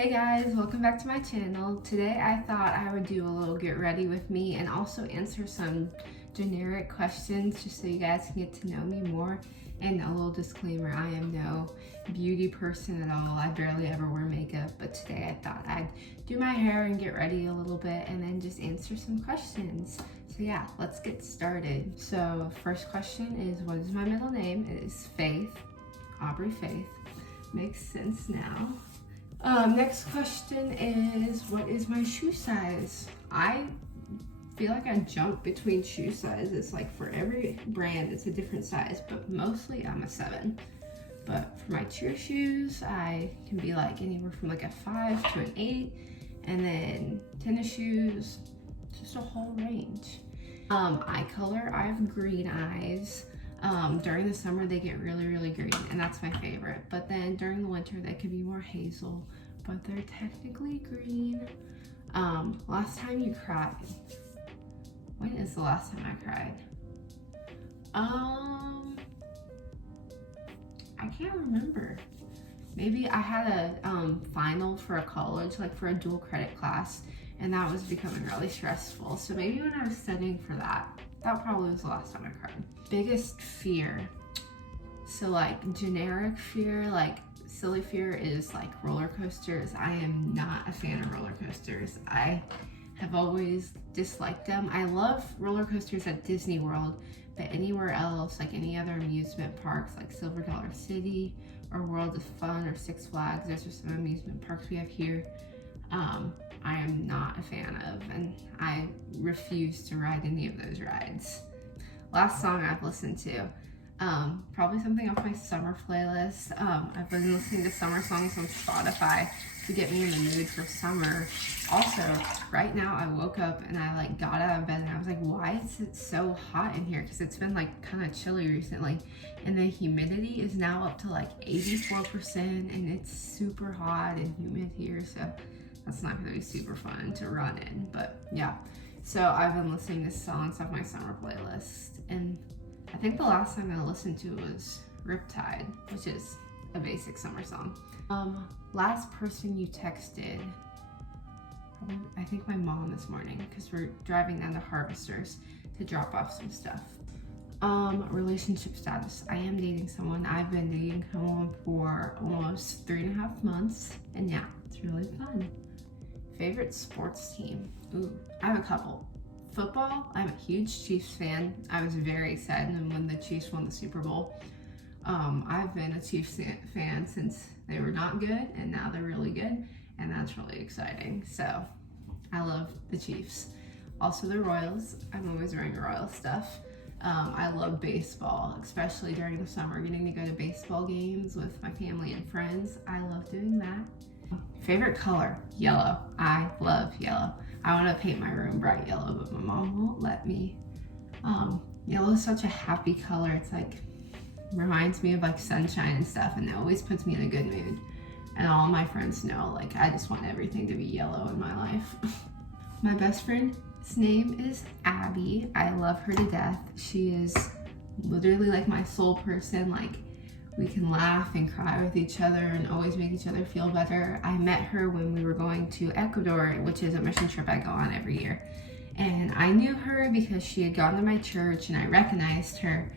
Hey guys, welcome back to my channel. Today I thought I would do a little get ready with me and also answer some generic questions just so you guys can get to know me more. And a little disclaimer, I am no beauty person at all. I barely ever wear makeup, but today I thought I'd do my hair and get ready a little bit and then just answer some questions. So yeah, let's get started. So first question is, what is my middle name? It is Faith, Aubrey Faith. Makes sense now. Next question is, what is my shoe size? I feel like I jump between shoe sizes. Like for every brand, it's a different size, but mostly I'm a 7. But for my cheer shoes, I can be like anywhere from like a 5 to an 8. And then tennis shoes, just a whole range. Eye color, I have green eyes. During the summer they get really green and that's my favorite, but then during the winter they could be more hazel, but they're technically green. Last time you cried, when is the last time I cried? I can't remember. Maybe I had a final for a college, like for a dual credit class, and that was becoming really stressful, so maybe when I was studying for that probably was the last time I cried. Biggest fear. So like generic fear, like silly fear is like roller coasters. I am not a fan of roller coasters. I have always disliked them. I love roller coasters at Disney World, but anywhere else, like any other amusement parks like Silver Dollar City or World of Fun or Six Flags, those are some amusement parks we have here, I am not a fan of, and I refuse to ride any of those rides. Last song I've listened to, probably something off my summer playlist. I've been listening to summer songs on Spotify to get me in the mood for summer. Also, right now I woke up and I like got out of bed and I was like, why is it so hot in here? Because it's been like kind of chilly recently, and the humidity is now up to like 84% and it's super hot and humid here, so that's not gonna be super fun to run in, but yeah. So I've been listening to songs off my summer playlist, and I think the last time I listened to was Riptide, which is a basic summer song. Last person you texted, I think my mom this morning, because we're driving down to Harvesters to drop off some stuff. Relationship status, I am dating someone. I've been dating someone for almost 3.5 months, and yeah, it's really fun. Favorite sports team? Ooh, I have a couple. Football, I'm a huge Chiefs fan. I was very excited when the Chiefs won the Super Bowl. I've been a Chiefs fan since they were not good, and now they're really good, and that's really exciting. So I love the Chiefs. Also the Royals, I'm always wearing Royal stuff. I love baseball, especially during the summer, getting to go to baseball games with my family and friends. I love doing that. Favorite color? Yellow. I love yellow. I want to paint my room bright yellow, but my mom won't let me. Yellow is such a happy color. It's like, reminds me of like sunshine and stuff, and it always puts me in a good mood. And all my friends know, like, I just want everything to be yellow in my life. My best friend's name is Abby. I love her to death. She is literally like my soul person. Like, we can laugh and cry with each other and always make each other feel better. I met her when we were going to Ecuador, which is a mission trip I go on every year. And I knew her because she had gone to my church and I recognized her.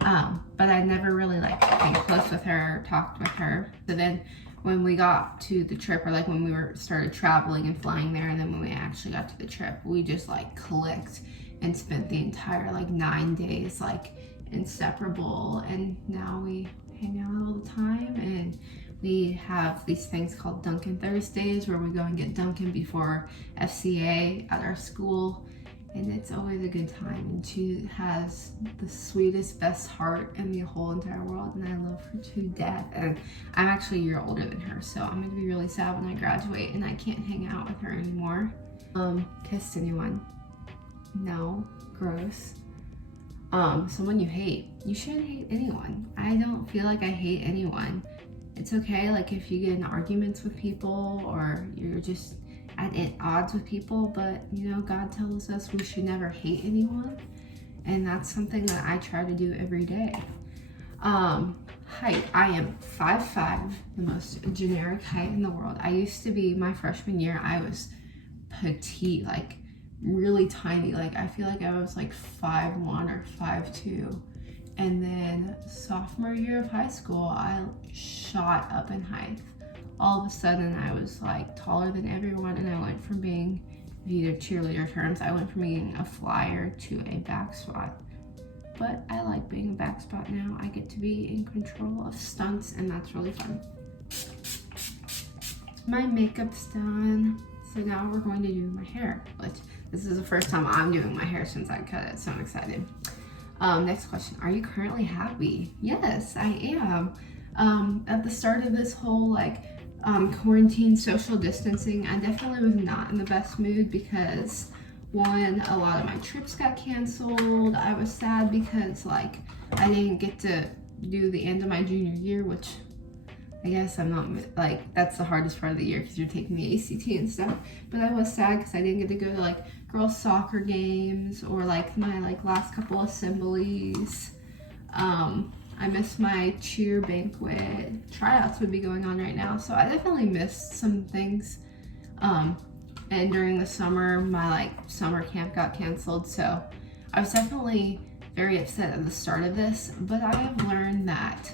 But I never really like been close with her, talked with her. So then when we got to the trip, or like when we started traveling and flying there, and then when we actually got to the trip, we just like clicked and spent the entire like 9 days like inseparable. And now we hang out all the time, and we have these things called Dunkin' Thursdays where we go and get Dunkin' before FCA at our school, and it's always a good time. And she has the sweetest, best heart in the whole entire world, and I love her to death. And I'm actually a year older than her, so I'm gonna be really sad when I graduate and I can't hang out with her anymore. Kissed anyone? No. Gross. Someone you hate. You shouldn't hate anyone. I don't feel like I hate anyone. It's okay, like if you get in arguments with people or you're just at odds with people, but you know, God tells us we should never hate anyone, and that's something that I try to do every day. Height, I am 5'5", the most generic height in the world. I used to be, my freshman year, I was petite, like really tiny. Like I feel like I was like 5'1" or 5'2". And then sophomore year of high school, I shot up in height. All of a sudden, I was like taller than everyone, and I went from being, Vita cheerleader terms, I went from being a flyer to a back spot. But I like being a back spot now. I get to be in control of stunts, and that's really fun. My makeup's done, so now we're going to do my hair, which this is the first time I'm doing my hair since I cut it, so I'm excited. Next question, are you currently happy? Yes, I am. At the start of this whole like quarantine social distancing, I definitely was not in the best mood because one, a lot of my trips got canceled. I was sad because like I didn't get to do the end of my junior year, which I guess I'm not, like that's the hardest part of the year because you're taking the ACT and stuff. But I was sad because I didn't get to go to like girls soccer games or like my like last couple assemblies. I missed my cheer banquet. Tryouts would be going on right now, so I definitely missed some things. And during the summer, my like summer camp got canceled, so I was definitely very upset at the start of this, but I have learned that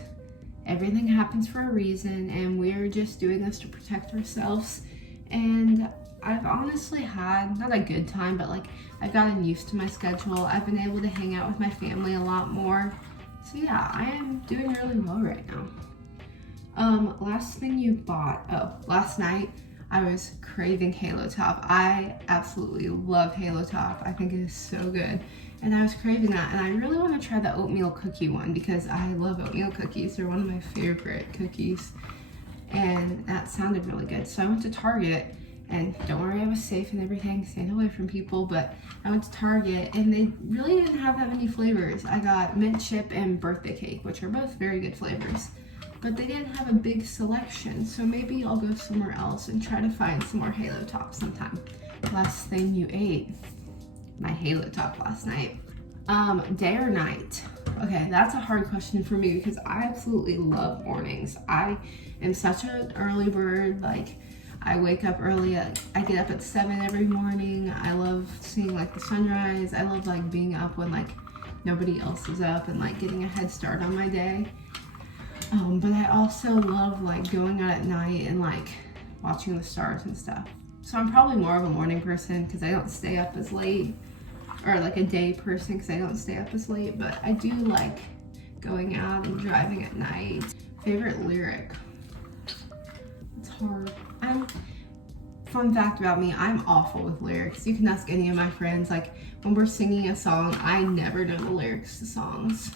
everything happens for a reason, and we're just doing this to protect ourselves. And I've honestly had, not a good time, but like I've gotten used to my schedule. I've been able to hang out with my family a lot more. So yeah, I am doing really well right now. Last thing you bought, last night I was craving Halo Top. I absolutely love Halo Top. I think it is so good. And I was craving that, and I really want to try the oatmeal cookie one because I love oatmeal cookies. They're one of my favorite cookies. And that sounded really good. So I went to Target, and don't worry, I was safe and everything, staying away from people, but I went to Target and they really didn't have that many flavors. I got mint chip and birthday cake, which are both very good flavors, but they didn't have a big selection. So maybe I'll go somewhere else and try to find some more Halo Top sometime. Last thing you ate, my Halo Top last night. Day or night? Okay, that's a hard question for me because I absolutely love mornings. I am such an early bird. Like, I wake up early. I get up at 7 every morning. I love seeing like the sunrise. I love like being up when like nobody else is up and like getting a head start on my day. But I also love like going out at night and like watching the stars and stuff. So I'm probably more of a morning person because I don't stay up as late, or like a day person because I don't stay up as late, but I do like going out and driving at night. Favorite lyric? It's hard. Fun fact about me, I'm awful with lyrics. You can ask any of my friends, like when we're singing a song, I never know the lyrics to songs.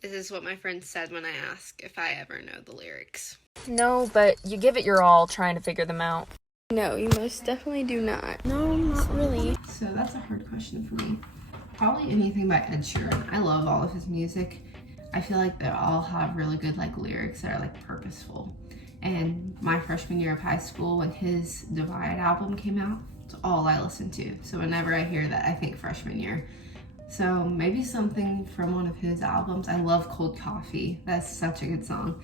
This is what my friend said when I ask if I ever know the lyrics. No, but you give it your all trying to figure them out. No, you most definitely do not. No, not really. So that's a hard question for me. Probably anything by Ed Sheeran. I love all of his music. I feel like they all have really good like lyrics that are like purposeful. And my freshman year of high school, when his Divide album came out, it's all I listened to. So whenever I hear that, I think freshman year. So maybe something from one of his albums. I love Cold Coffee. That's such a good song.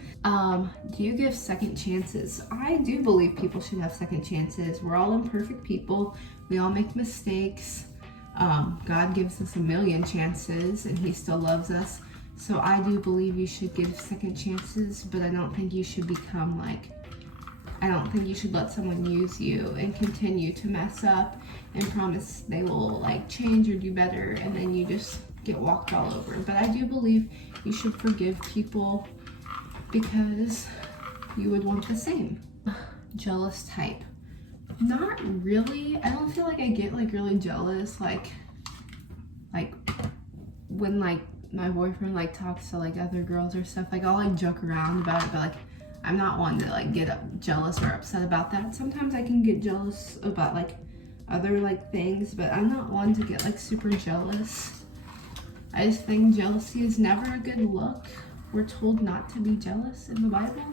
Do you give second chances? I do believe people should have second chances. We're all imperfect people. We all make mistakes. God gives us a million chances and he still loves us. So I do believe you should give second chances, but I don't think you should become like, I don't think you should let someone use you and continue to mess up and promise they will like change or do better, and then you just get walked all over. But I do believe you should forgive people because you would want the same. Jealous type? Not really. I don't feel like I get like really jealous like when like my boyfriend like talks to like other girls or stuff. Like I'll like joke around about it, but like I'm not one to like get jealous or upset about that. Sometimes I can get jealous about like other like things, but I'm not one to get like super jealous. I just think jealousy is never a good look. We're told not to be jealous in the Bible,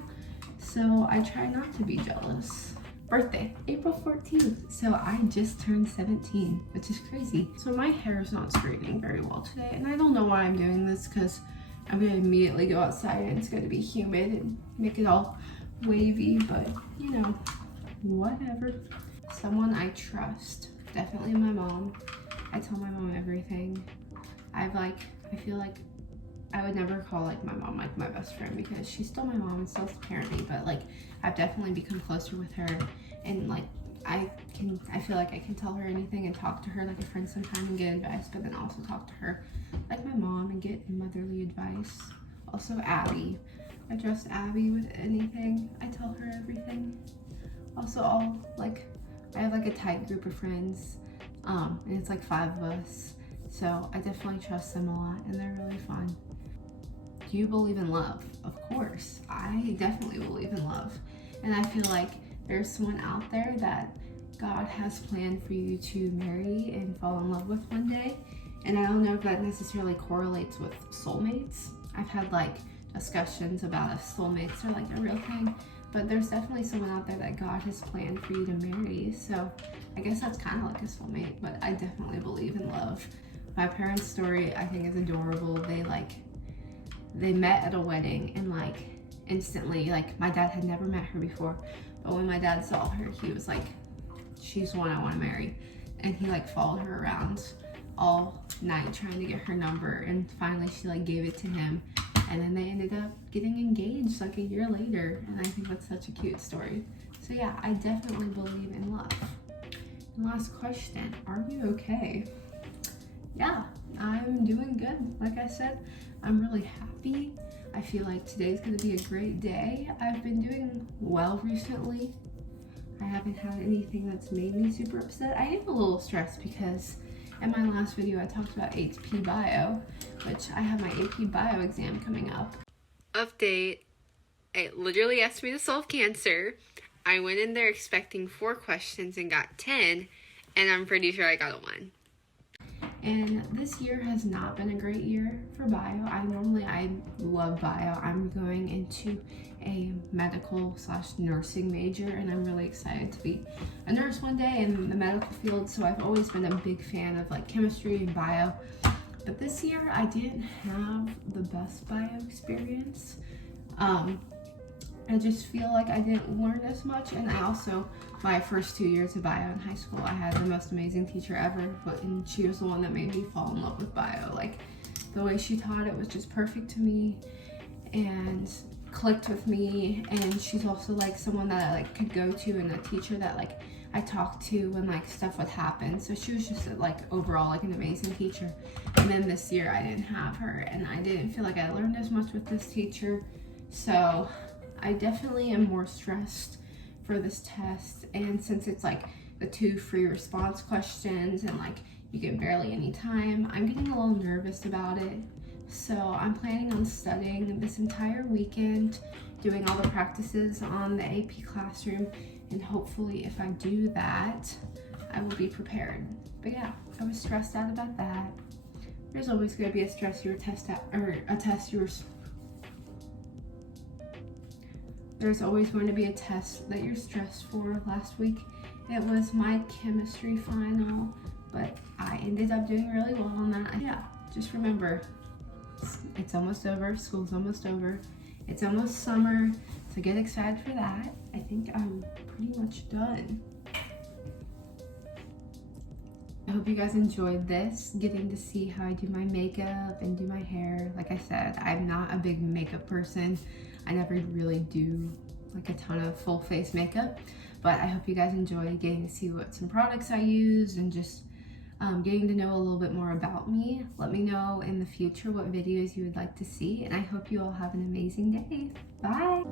so I try not to be jealous. Birthday, April 14th. So I just turned 17, which is crazy. So my hair is not straightening very well today, and I don't know why I'm doing this because I'm gonna immediately go outside and it's gonna be humid and make it all wavy, but you know, whatever. Someone I trust, definitely my mom. I tell my mom everything. I feel like I would never call like my mom like my best friend because she's still my mom and still parent me, but like I've definitely become closer with her, and like I feel like I can tell her anything and talk to her like a friend sometimes and get advice, but then also talk to her like my mom and get motherly advice. Also Abby, I trust Abby with anything. I tell her everything. Also I have like a tight group of friends, and it's like 5 of us, so I definitely trust them a lot and they're really fun. Do you believe in love? Of course, I definitely believe in love, and I feel like there's someone out there that God has planned for you to marry and fall in love with one day. And I don't know if that necessarily correlates with soulmates. I've had like discussions about if soulmates are like a real thing, but there's definitely someone out there that God has planned for you to marry. So I guess that's kind of like a soulmate, but I definitely believe in love. My parents' story I think is adorable. They met at a wedding and like instantly, like my dad had never met her before, but when my dad saw her, he was like, she's the one I want to marry. And he like followed her around all night trying to get her number, and finally she like gave it to him, and then they ended up getting engaged like a year later, and I think that's such a cute story. So yeah, I definitely believe in love. And last question, are you okay? Yeah, I'm doing good. Like I said, I'm really happy. I feel like today's gonna be a great day. I've been doing well recently. I haven't had anything that's made me super upset. I am a little stressed because in my last video I talked about AP Bio, which I have my AP Bio exam coming up. Update, it literally asked me to solve cancer. I went in there expecting 4 questions and got 10, and I'm pretty sure I got a 1. And this year has not been a great year for bio. I love bio. I'm going into a medical/nursing major, and I'm really excited to be a nurse one day in the medical field. So I've always been a big fan of like chemistry and bio. But this year I didn't have the best bio experience. I just feel like I didn't learn as much, and I also, my first 2 years of bio in high school, I had the most amazing teacher ever, and she was the one that made me fall in love with bio. Like, the way she taught it was just perfect to me and clicked with me, and she's also like someone that I like could go to, and a teacher that like I talked to when like stuff would happen. So she was just like overall like an amazing teacher. And then this year I didn't have her, and I didn't feel like I learned as much with this teacher. So I definitely am more stressed for this test, and since it's like the 2 free response questions and like you get barely any time, I'm getting a little nervous about it. So I'm planning on studying this entire weekend, doing all the practices on the AP classroom, and hopefully if I do that, I will be prepared. But yeah, I was stressed out about that. There's always going to be a test There's always going to be a test that you're stressed for. Last week, it was my chemistry final, but I ended up doing really well on that. Yeah, just remember, it's almost over, school's almost over, it's almost summer, so get excited for that. I think I'm pretty much done. I hope you guys enjoyed this, getting to see how I do my makeup and do my hair. Like I said, I'm not a big makeup person. I never really do like a ton of full face makeup, but I hope you guys enjoy getting to see what some products I use and just getting to know a little bit more about me. Let me know in the future what videos you would like to see, and I hope you all have an amazing day. Bye!